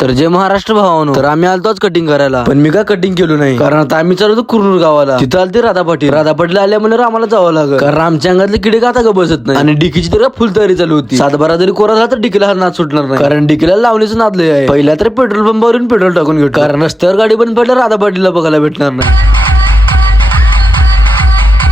तर जे महाराष्ट्र भावानो, तर आम्ही आलतोच कटिंग करायला, पण मी काय कटिंग केलो नाही, कारण आता आम्ही चालतो कुरनूर गावाला. तिथं आलते राधा पाटील आल्या म्हणल्यावर आम्हाला जावं लागलं, कारण आमच्या अंगातले किडे का आता ग बसत नाही. आणि डिकीची तर फुल तयारी चालू होती. 7-12 जरी कोरा झाला तर डिकीला हा नाद सुटणार नाही, कारण डिकीला लावणीचं नाद लय आहे. पहिल्या तर पेट्रोल पंपावरून पेट्रोल टाकून घेतो, कारण रस्त्यावर गाडी बंद पडल्यावर राधा पाटीलला बघायला भेटणार नाही.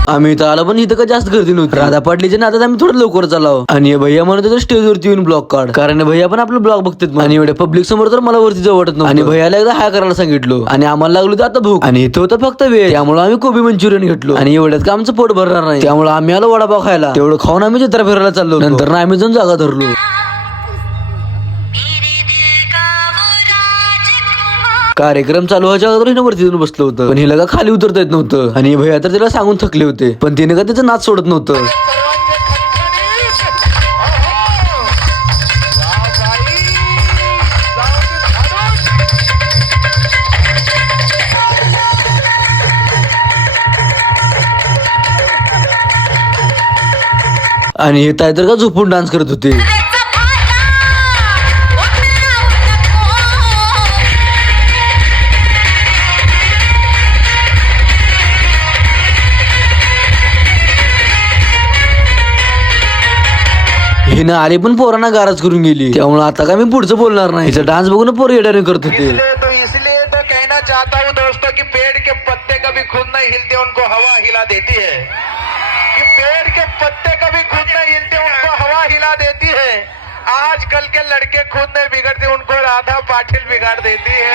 आम्ही इथं आलो पण इथं का जास्त गर्दी नव्हती. राधा पाटलीच्या नादात आम्ही थोडं लवकर चालावं. आणि भैया म्हणत होते स्टेजवरती येऊन ब्लॉग काढ, कारण भैया पण आपलं ब्लॉग बघतात. आणि एवढ्या पब्लिक समोर तर मला वरती जाऊ वाटत नव्हतं. आणि भैयाला एकदा हाय करायला सांगितलं, आणि आम्हाला लागलो तर आता भूक, आणि इथं होतं फक्त वेळ, त्यामुळे आम्ही कोबी मंचुरियन घेतलो. आणि एवढ्यात का आमचं पोट भरणार नाही, त्यामुळे आम्ही आलो वडापाव खायला. तेवढं खाऊन आम्ही जत्रा फिरायला चाललो. नंतर आम्ही जाऊन जागा धरलो. कार्यक्रम चालू व्हायच्या अगोदर हिनं वरती जाऊन बसलं होतं, पण हिला का खाली उतरता येत नव्हतं. आणि भैया तर तिला सांगून थकले होते, पण तिने का त्याचं नाच सोडत नव्हतं. आणि हे ताई तर का झोपून डान्स करत होते. हिनं आली पण पोरांना गारज करून गेली, त्यामुळे आता काय मी पुढचं बोलणार नाही. हिचा डान्स बघून पोर येड्याने करत होते. इसलिए तो कहना चाहता हूँ दोस्तों कि पेड़ के पत्ते कभी खुद नहीं हिलते, उनको हवा हिला देती है. कि पेड़ के पत्ते कभी खुद नहीं हिलते, उनको हवा हिला देती है. आजकल के लड़के खुद नहीं बिगड़ते, उनको राधा पाटिल बिगाड़ देती है.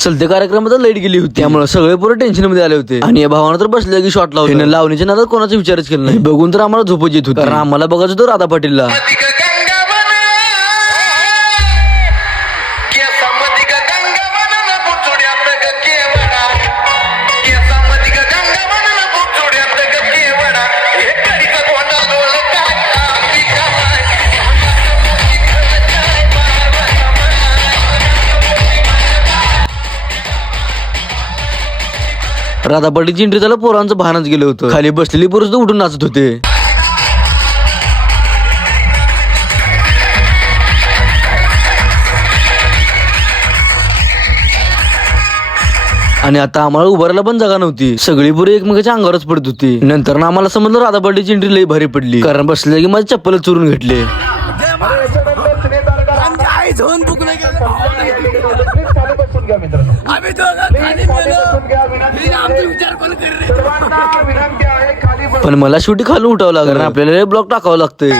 चलते कार्यक्रमात लाईट गेली होती, त्यामुळे सगळे पुरे टेन्शन मध्ये आले होते. आणि या भावानं तर बसले की शॉट लावून लावणीच्या नादात कोणाचा विचारच केला नाही. बघून तर आम्हाला झोपच येत होती, कारण आम्हाला बघायचं होतं राधा पाटीलला. राधा पाटीलची एंट्री झाला, पोरांचं भानच गेलं होतं. खाली बसलेली पुरुष तर उठून नाचत होते. आणि आता आम्हाला उभारायला पण जागा नव्हती, सगळी पुरी एकमेकाच्या अंगावरच पडत होती. नंतर ना आम्हाला समजलं राधा पाटीलची एंट्री लई भारी पडली, कारण बसले की माझी चप्पल चुरून घेतले. पण मला शेवटी खालून उठावं लागलं, आपल्याला ब्लॉक टाकावं लागतंय.